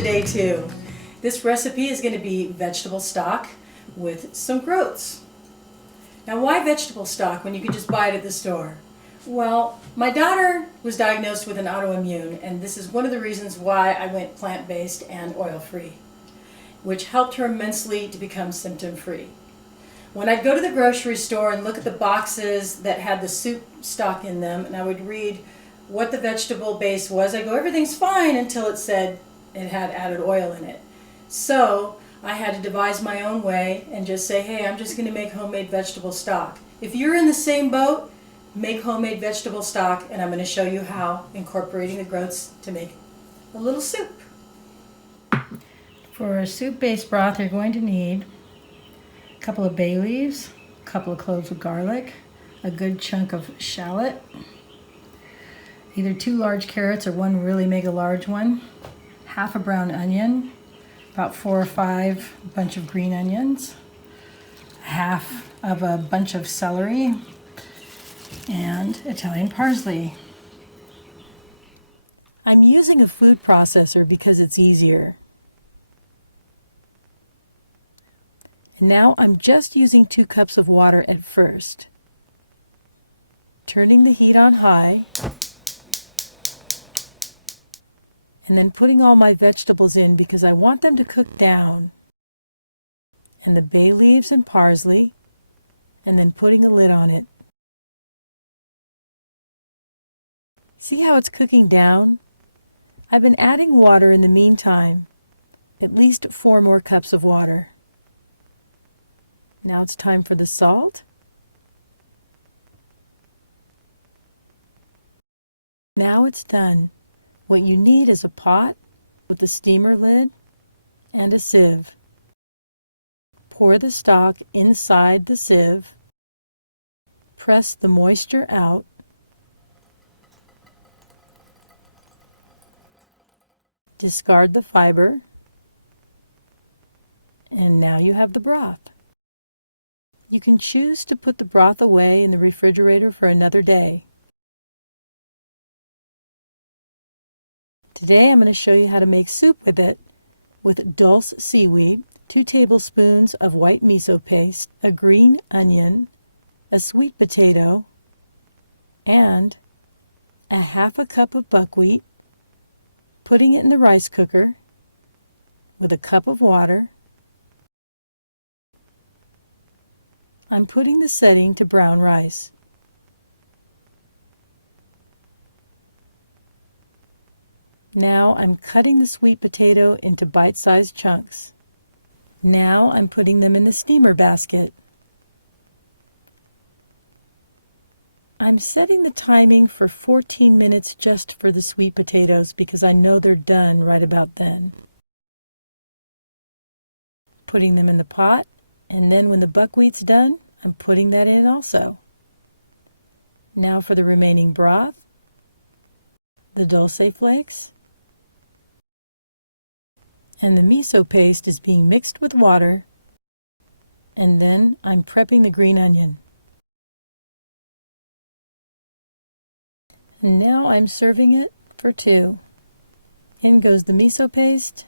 to day 2. This recipe is going to be vegetable stock with some groats. Now, why vegetable stock when you could just buy it at the store? Well, my daughter was diagnosed with an autoimmune, and this is one of the reasons why I went plant-based and oil-free, which helped her immensely to become symptom-free. When I'd go to the grocery store and look at the boxes that had the soup stock in them, and I would read what the vegetable base was, I go, everything's fine, until it said it had added oil in it. So I had to devise my own way and just say, hey, I'm just going to make homemade vegetable stock. If you're in the same boat, make homemade vegetable stock, and I'm going to show you how, incorporating the groats to make a little soup. For a soup-based broth, you're going to need a couple of bay leaves, a couple of cloves of garlic, a good chunk of shallot, either 2 large carrots or 1 really mega large one, half a brown onion, about 4 or 5 bunch of green onions, half of a bunch of celery, and Italian parsley. I'm using a food processor because it's easier. And now I'm just using 2 cups of water at first. Turning the heat on high, and then putting all my vegetables in because I want them to cook down. And the bay leaves and parsley, and then putting a lid on it. See how it's cooking down? I've been adding water in the meantime, at least 4 more cups of water. Now it's time for the salt. Now it's done. What you need is a pot with a steamer lid and a sieve. Pour the stock inside the sieve. Press the moisture out. Discard the fiber. And now you have the broth. You can choose to put the broth away in the refrigerator for another day. Today I'm going to show you how to make soup with it, with Dulse seaweed, 2 tablespoons of white miso paste, a green onion, a sweet potato, and a half a cup of buckwheat, putting it in the rice cooker with a cup of water. I'm putting the setting to brown rice. Now I'm cutting the sweet potato into bite-sized chunks. Now I'm putting them in the steamer basket. I'm setting the timing for 14 minutes just for the sweet potatoes because I know they're done right about then. Putting them in the pot, and then when the buckwheat's done, I'm putting that in also. Now for the remaining broth, the Dulse flakes, and the miso paste is being mixed with water, and then I'm prepping the green onion. And now I'm serving it for 2. In goes the miso paste,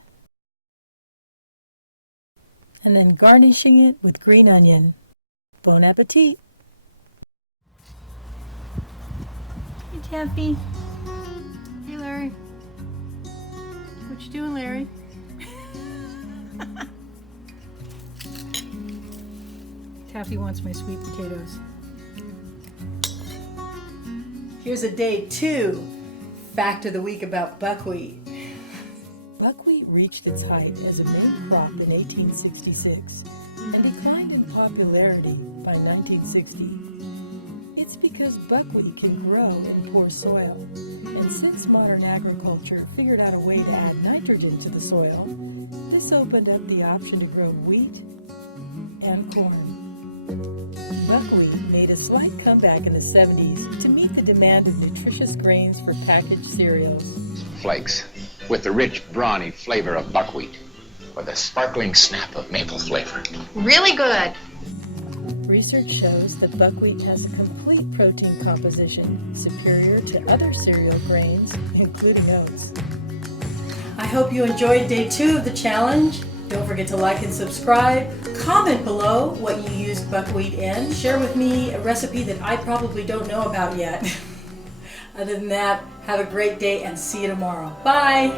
and then garnishing it with green onion. Bon appetit! Hey Taffy. Hey Larry. What you doing, Larry? Taffy wants my sweet potatoes. Here's a day 2 fact of the week about buckwheat. Buckwheat reached its height as a main crop in 1866 and declined in popularity by 1960. It's because buckwheat can grow in poor soil, and since modern agriculture figured out a way to add nitrogen to the soil, this opened up the option to grow wheat and corn. Buckwheat made a slight comeback in the 70s to meet the demand of nutritious grains for packaged cereals. Flakes, with the rich, brawny flavor of buckwheat, with a sparkling snap of maple flavor. Really good. Research shows that buckwheat has a complete protein composition superior to other cereal grains, including oats. I hope you enjoyed day 2 of the challenge. Don't forget to like and subscribe. Comment below what you used buckwheat in. Share with me a recipe that I probably don't know about yet. Other than that, have a great day and see you tomorrow. Bye!